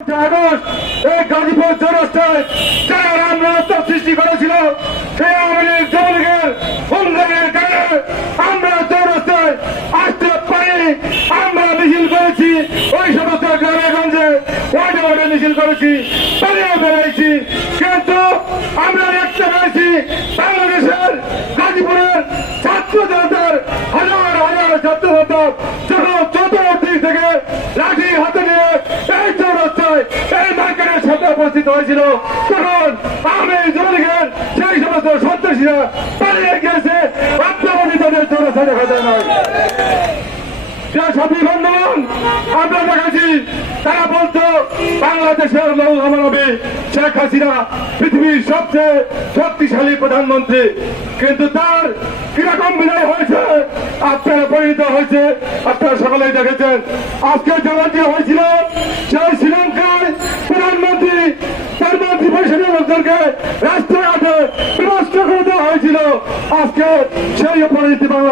August এই গাজীপুর চৌরাস্তায় যারা রামরাস্তা সৃষ্টি করেছিল সেই আমাদের যৌবলীগের হুমদানের কারণে আমরা চৌরাস্তায় আসতে পারি। আমরা মিছিল করেছি, ওই সমস্ত গ্রামে গঞ্জে ওয়ার্ডে ওয়ার্ডে মিছিল করেছি, পালিয়ে বেড়াইছি, কিন্তু আমরা দেখতে পেয়েছি বাংলাদেশের গাজীপুরের ছাত্র জনতার হাজার হাজার ছাত্র জনতা যখন চতুর্দিক থেকে লাঠি হাতে নিয়ে এই চৌরাস্তায় এই মার্কেটের সাথে উপস্থিত হয়েছিল, তখন আমি যুবলীগের সেই সমস্ত সন্ত্রাসীরা পালিয়ে গিয়েছে। আপনাদের তাদের চৌরাস্তা দেখা যায় নয়। সাথী বন্ধুগণ, আমরা দেখাচ্ছি তারা বলতো বাংলাদেশের মহামানবী শেখ হাসিনা পৃথিবীর সবচেয়ে শক্তিশালী প্রধানমন্ত্রী, কিন্তু তার কিরকম বিদায় হয়েছে আপনারা পরিণত হয়েছে আপনারা সকলেই দেখেছেন। আজকে যেমনটি হয়েছিল সেই শ্রীলঙ্কায় প্রধানমন্ত্রী তার মন্ত্রী পরিষদের লোকদেরকে রাস্তাঘাটে বিনষ্ট করে দেওয়া হয়েছিল, আজকে সেই পরিণতি বাংলা